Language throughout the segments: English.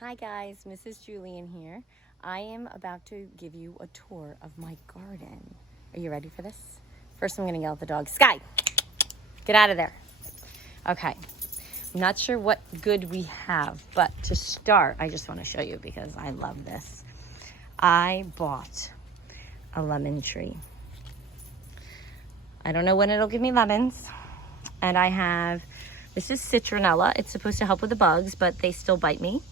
Hi guys, Mrs. Giulian here. I am about to give you a tour of my garden. Are you ready for this? First I'm gonna yell at the dog, Sky, get out of there. Okay, I'm not sure what good we have, but to start, I just wanna show you because I love this. I bought a lemon tree. I don't know when it'll give me lemons. And I have, this is citronella. It's supposed to help with the bugs, but they still bite me.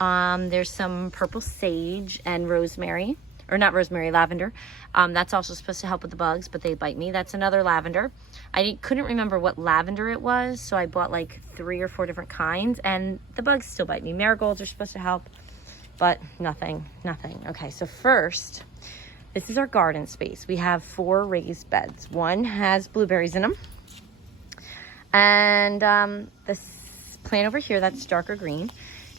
There's some purple sage and rosemary, or not rosemary, lavender. That's also supposed to help with the bugs, but they bite me. That's another lavender. I couldn't remember what lavender it was, so I bought like 3 or 4 different kinds, and the bugs still bite me. Marigolds are supposed to help, but nothing. Okay, so first, this is our garden space. We have 4 raised beds. One has blueberries in them. And this plant over here, that's darker green.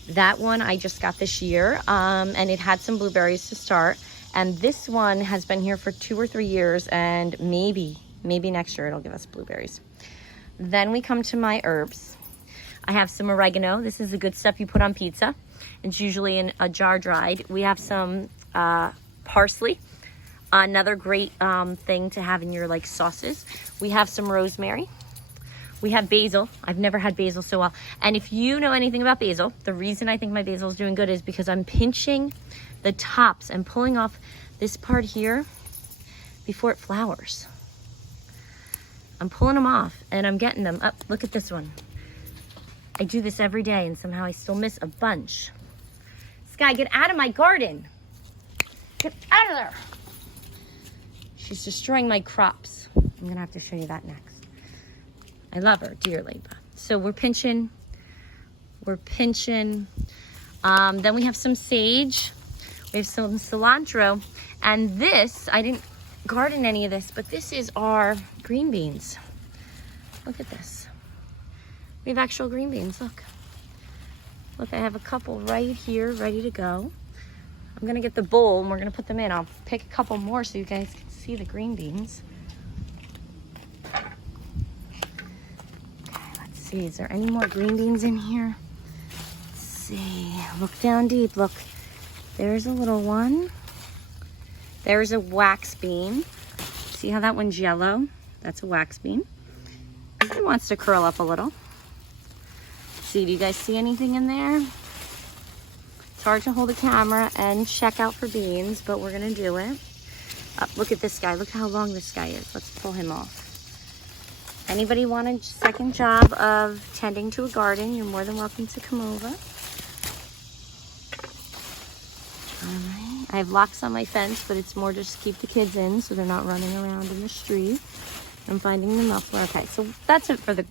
That one I just got this year, and it had some blueberries to start. And this one has been here for 2 or 3 years, and maybe next year it'll give us blueberries. Then we come to my herbs. I have some oregano. This is the good stuff you put on pizza. It's usually in a jar dried. We have some parsley, another great thing to have in your like sauces. We have some rosemary. We have basil. I've never had basil so well. And if you know anything about basil, the reason I think my basil is doing good is because I'm pinching the tops and pulling off this part here before it flowers. I'm pulling them off and I'm getting them up. Look at this one. I do this every day and somehow I still miss a bunch. Sky, get out of my garden. Get out of there. She's destroying my crops. I'm gonna have to show you that next. I love her dearly. So we're pinching. Then we have some sage. We have some cilantro. And this, I didn't garden any of this, but this is our green beans. Look at this. We have actual green beans, look. Look, I have a couple right here ready to go. I'm gonna get the bowl and we're gonna put them in. I'll pick a couple more so you guys can see the green beans. See, is there any more green beans in here? Let's see, look down deep, look. There's a little one. There's a wax bean. See how that one's yellow? That's a wax bean. It wants to curl up a little. See, do you guys see anything in there? It's hard to hold the camera and check out for beans, but we're gonna do it. Look at this guy, look how long this guy is. Let's pull him off. Anybody want a second job of tending to a garden, you're more than welcome to come over. All right, I have locks on my fence, but it's more just to keep the kids in so they're not running around in the street. I'm finding the muffler. Okay, so that's it for the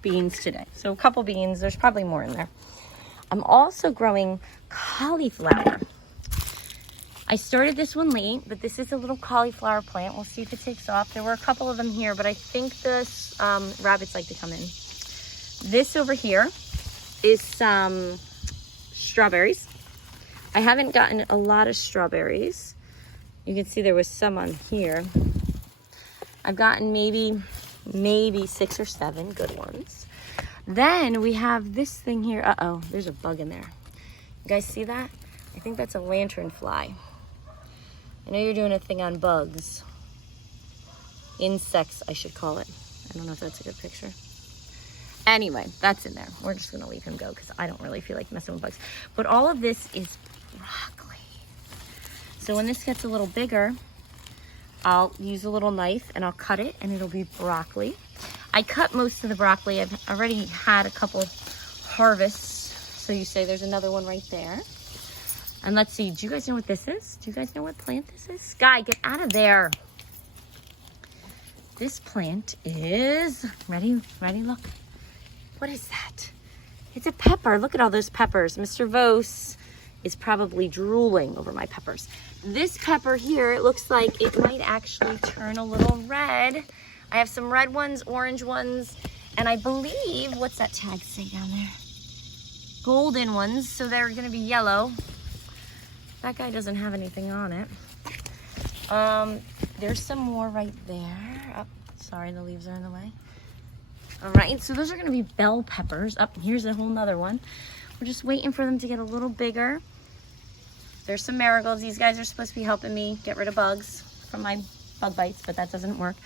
beans today. So a couple beans, there's probably more in there. I'm also growing cauliflower. I started this one late, but this is a little cauliflower plant. We'll see if it takes off. There were a couple of them here, but I think the rabbits like to come in. This over here is some strawberries. I haven't gotten a lot of strawberries. You can see there was some on here. I've gotten maybe 6 or 7 good ones. Then we have this thing here. Uh-oh, there's a bug in there. You guys see that? I think that's a lanternfly. I know you're doing a thing on bugs. Insects, I should call it. I don't know if that's a good picture. Anyway, that's in there. We're just gonna leave him go because I don't really feel like messing with bugs. But all of this is broccoli. So when this gets a little bigger, I'll use a little knife and I'll cut it and it'll be broccoli. I cut most of the broccoli. I've already had a couple harvests. So you say there's another one right there. And let's see, do you guys know what this is? Do you guys know what plant this is? Sky, get out of there. This plant is, ready, look. What is that? It's a pepper. Look at all those peppers. Mr. Vos is probably drooling over my peppers. This pepper here, it looks like it might actually turn a little red. I have some red ones, orange ones, and I believe, what's that tag say down there? Golden ones, so they're gonna be yellow. That guy doesn't have anything on it. There's some more right there. Oh, sorry, the leaves are in the way. All right, so those are gonna be bell peppers. Here's a whole nother one. We're just waiting for them to get a little bigger. There's some marigolds. These guys are supposed to be helping me get rid of bugs from my bug bites, but that doesn't work.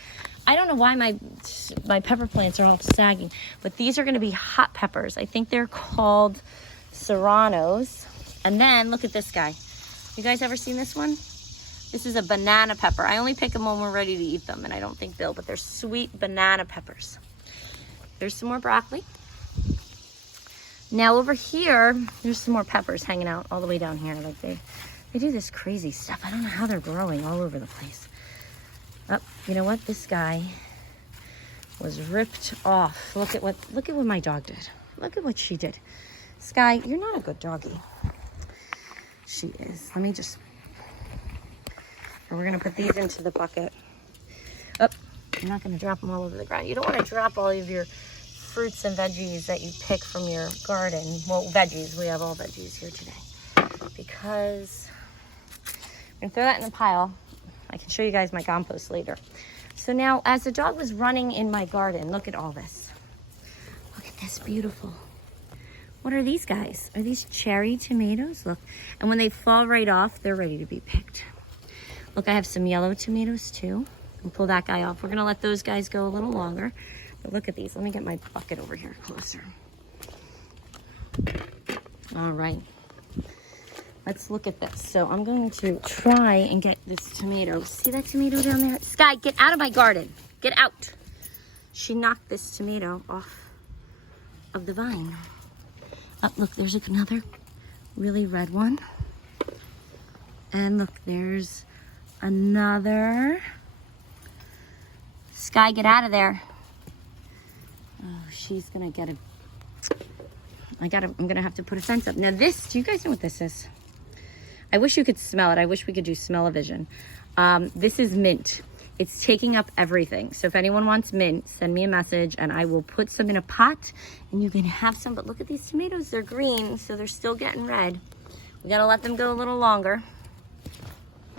I don't know why my pepper plants are all sagging, but these are gonna be hot peppers. I think they're called serranos. And then look at this guy. You guys ever seen this one? This is a banana pepper. I only pick them when we're ready to eat them, and I don't think Bill, but they're sweet banana peppers. There's some more broccoli. Now over here, there's some more peppers hanging out all the way down here. Like they do this crazy stuff. I don't know how they're growing all over the place. Oh, you know what? This guy was ripped off. Look at what my dog did. Look at what she did. Sky, you're not a good doggy. She is. Let me just, and we're gonna put these into the bucket. Oh, I'm not gonna drop them all over the ground. You don't wanna drop all of your fruits and veggies that you pick from your garden. Well, veggies, we have all veggies here today. Because I'm gonna throw that in the pile. I can show you guys my compost later. So now, as the dog was running in my garden, look at all this. Look at this, beautiful. What are these guys? Are these cherry tomatoes? Look, and when they fall right off, they're ready to be picked. Look, I have some yellow tomatoes too. We'll pull that guy off. We're gonna let those guys go a little longer. But look at these. Let me get my bucket over here closer. All right. Let's look at this. So I'm going to try and get this tomato. See that tomato down there? Sky, get out of my garden. Get out. She knocked this tomato off of the vine. Oh, look, there's another really red one. And look, there's another. Sky, get out of there. Oh, she's gonna get I'm gonna have to put a fence up. Now this, do you guys know what this is? I wish you could smell it. I wish we could do smell-o-vision. This is mint. It's taking up everything. So if anyone wants mint, send me a message and I will put some in a pot and you can have some. But look at these tomatoes. They're green, so they're still getting red. We gotta let them go a little longer.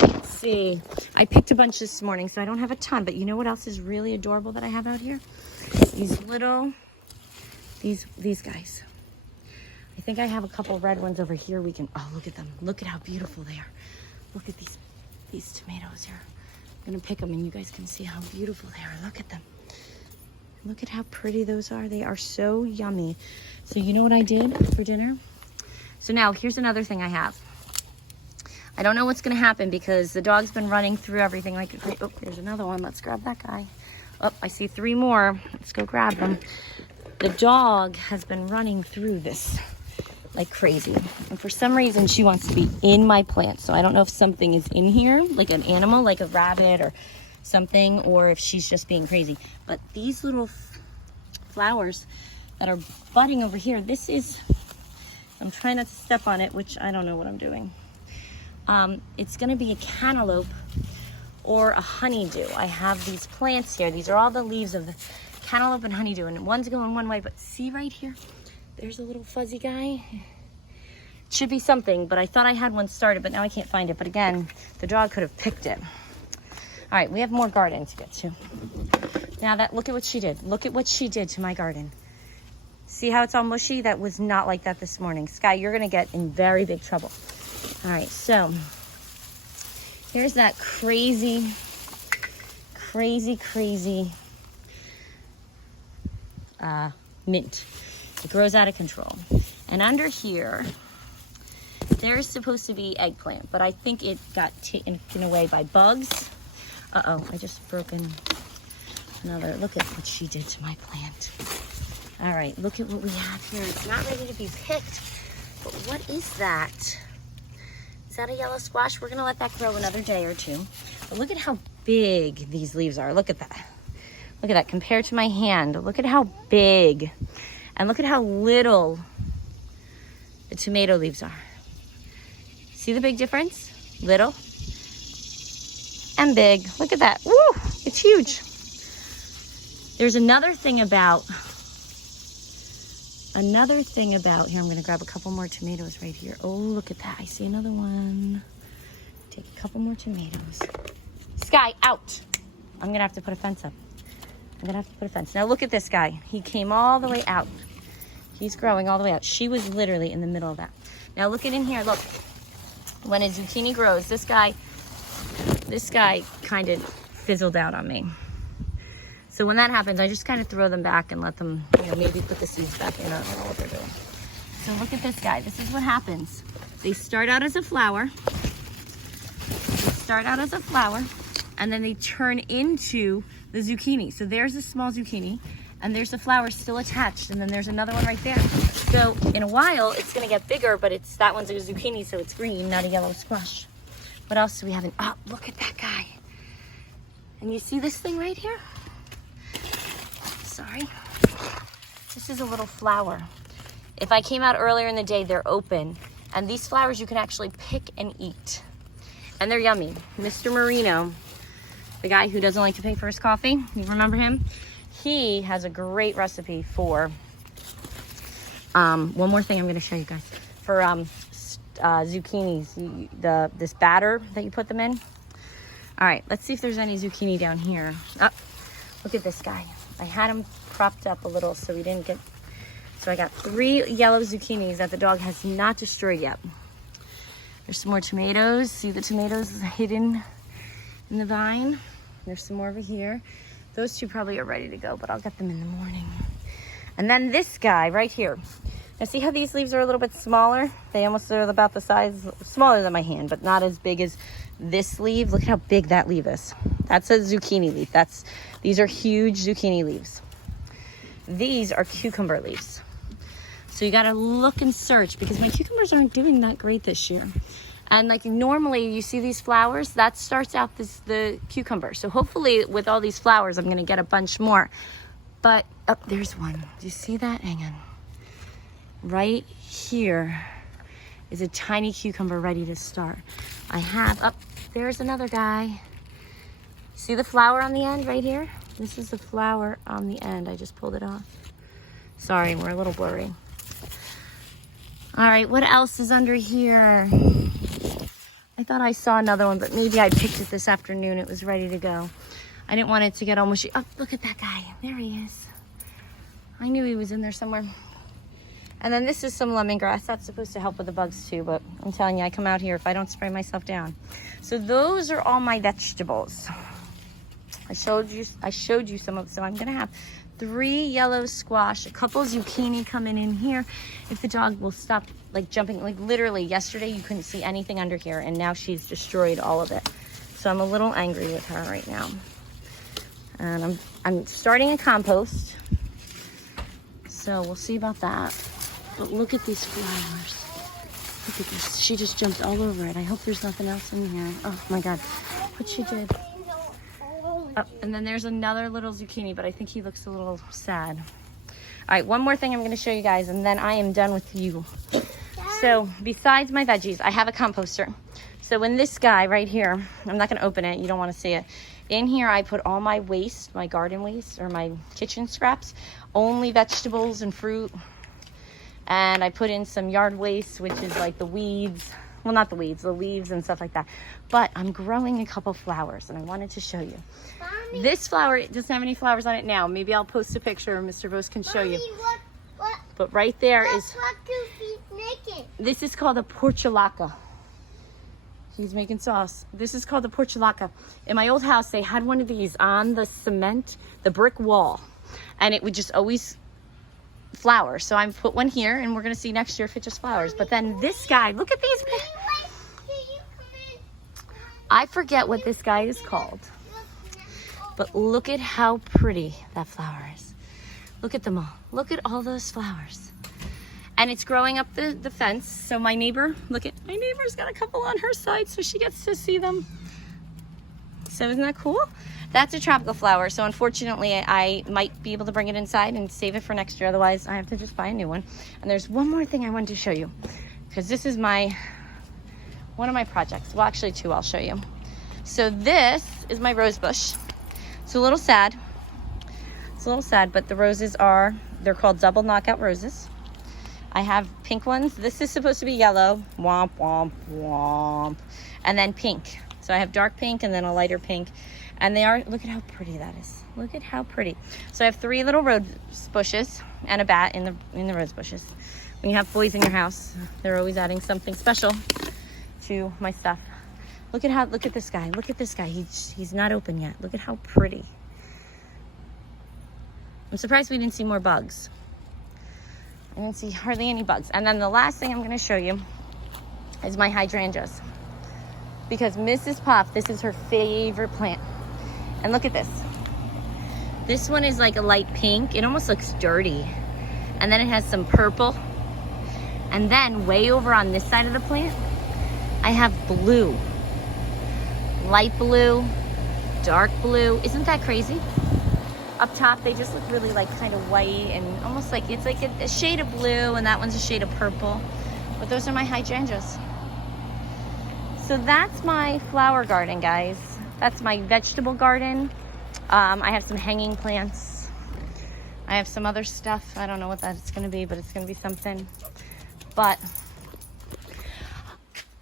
Let's see. I picked a bunch this morning, so I don't have a ton. But you know what else is really adorable that I have out here? These little, these guys. I think I have a couple red ones over here. We can, oh, look at them. Look at how beautiful they are. Look at these tomatoes here. I'm gonna pick them and you guys can see how beautiful they are. Look at them. Look at how pretty those are. They are so yummy. So you know what I did for dinner? So now here's another thing I have. I don't know what's gonna happen because the dog's been running through everything like, oh, there's another one. Let's grab that guy. Oh, I see 3 more. Let's go grab them. The dog has been running through this like crazy. And for some reason, she wants to be in my plant. So I don't know if something is in here, like an animal, like a rabbit or something, or if she's just being crazy. But these little flowers that are budding over here, this is, I'm trying not to step on it, which I don't know what I'm doing. It's gonna be a cantaloupe or a honeydew. I have these plants here. These are all the leaves of the cantaloupe and honeydew, and one's going one way, but see right here? There's a little fuzzy guy. It should be something, but I thought I had one started, but now I can't find it. But again, the dog could have picked it. All right, we have more garden to get to. Now that, look at what she did. Look at what she did to my garden. See how it's all mushy? That was not like that this morning. Sky, you're gonna get in very big trouble. All right, so here's that crazy mint. It grows out of control. And under here, there's supposed to be eggplant, but I think it got taken away by bugs. Uh-oh, I just broken another. Look at what she did to my plant. All right, look at what we have here. It's not ready to be picked, but what is that? Is that a yellow squash? We're gonna let that grow another day or two. But look at how big these leaves are. Look at that. Look at that, compared to my hand. Look at how big. And look at how little the tomato leaves are. See the big difference? Little and big. Look at that. Woo! It's huge. There's another thing about, here, I'm gonna grab a couple more tomatoes right here. Oh, look at that. I see another one. Take a couple more tomatoes. Sky, out. I'm gonna have to put a fence up. Now look at this guy. He came all the way out. He's growing all the way out. She was literally in the middle of that. Now look at in here, look. When a zucchini grows, this guy kind of fizzled out on me. So when that happens, I just kind of throw them back and let them, maybe put the seeds back in. I don't know what they're doing. So look at this guy. This is what happens. They start out as a flower. And then they turn into the zucchini. So there's a small zucchini, and there's the flower still attached, and then there's another one right there. So in a while, it's gonna get bigger, but that one's a zucchini, so it's green, not a yellow squash. What else do we have? Oh, look at that guy. And you see this thing right here? Sorry. This is a little flower. If I came out earlier in the day, they're open. And these flowers you can actually pick and eat. And they're yummy. Mr. Marino, the guy who doesn't like to pay for his coffee, you remember him? He has a great recipe for, one more thing I'm gonna show you guys. For zucchinis, this batter that you put them in. All right, let's see if there's any zucchini down here. Oh, look at this guy. I had him propped up a little so he didn't get, so I got 3 yellow zucchinis that the dog has not destroyed yet. There's some more tomatoes. See the tomatoes hidden in the vine? There's some more over here. Those 2 probably are ready to go, but I'll get them in the morning. And then this guy right here. Now see how these leaves are a little bit smaller? They almost are about the size, smaller than my hand, but not as big as this leaf. Look at how big that leaf is. That's a zucchini leaf. These are huge zucchini leaves. These are cucumber leaves. So you gotta look and search because my cucumbers aren't doing that great this year. And like normally you see these flowers, that starts out the cucumber. So hopefully with all these flowers, I'm gonna get a bunch more. But, oh, there's one. Do you see that? Hang on. Right here is a tiny cucumber ready to start. I have, oh, there's another guy. See the flower on the end right here? This is the flower on the end. I just pulled it off. Sorry, we're a little blurry. All right, what else is under here? I thought I saw another one, but maybe I picked it this afternoon. It was ready to go. I didn't want it to get all mushy. Oh, look at that guy. There he is. I knew he was in there somewhere. And then this is some lemongrass. That's supposed to help with the bugs too, but I'm telling you, I come out here if I don't spray myself down. So those are all my vegetables. I showed you some of them. So I'm gonna have 3 yellow squash, a couple zucchini coming in here. If the dog will stop like jumping, like literally yesterday you couldn't see anything under here and now she's destroyed all of it. So I'm a little angry with her right now. And I'm starting a compost. So we'll see about that. But look at these flowers. Look at this. She just jumped all over it. I hope there's nothing else in here. Oh my God, what she did. Oh, and then there's another little zucchini, but I think he looks a little sad. All right, one more thing I'm gonna show you guys, and then I am done with you. So besides my veggies, I have a composter. So in this guy right here, I'm not gonna open it, you don't wanna see it. In here, I put all my waste, my garden waste, or my kitchen scraps, only vegetables and fruit. And I put in some yard waste, which is like the weeds. Well, not the weeds, the leaves and stuff like that. But I'm growing a couple flowers and I wanted to show you. Mommy, this flower doesn't have any flowers on it now. Maybe I'll post a picture and Mr. Vos can show you. What? But right there is, this is called a portulaca. He's making sauce. This is called a portulaca. In my old house, they had one of these on the cement, the brick wall. And it would just always flower. So I put one here and we're gonna see next year if it just flowers. But then this guy, look at these. I forget what this guy is called. But look at how pretty that flower is. Look at them all. Look at all those flowers. And it's growing up the fence. So my neighbor, look at, my neighbor's got a couple on her side so she gets to see them. So isn't that cool? That's a tropical flower. So unfortunately, I might be able to bring it inside and save it for next year. Otherwise, I have to just buy a new one. And there's one more thing I wanted to show you. Because this is one of my projects. Well, actually 2 I'll show you. So this is my rose bush. It's a little sad. It's a little sad, but the roses they're called double knockout roses. I have pink ones. This is supposed to be yellow. Womp, womp, womp. And then pink. So I have dark pink and then a lighter pink. And they are, look at how pretty that is. Look at how pretty. So I have 3 little rose bushes and a bat in the rose bushes. When you have boys in your house, they're always adding something special to my stuff. Look at this guy. Look at this guy. He's not open yet. Look at how pretty. I'm surprised we didn't see more bugs. I didn't see hardly any bugs. And then the last thing I'm going to show you is my hydrangeas. Because Mrs. Puff, this is her favorite plant. And look at this. This one is like a light pink. It almost looks dirty. And then it has some purple. And then way over on this side of the plant, I have blue. Light blue, dark blue. Isn't that crazy? Up top, they just look really like kind of white and almost like it's like a shade of blue, and that one's a shade of purple. But those are my hydrangeas. So that's my flower garden, guys. That's my vegetable garden. I have some hanging plants. I have some other stuff. I don't know what that's going to be, but it's going to be something. But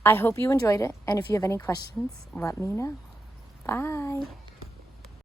I hope you enjoyed it. And if you have any questions, let me know. Bye.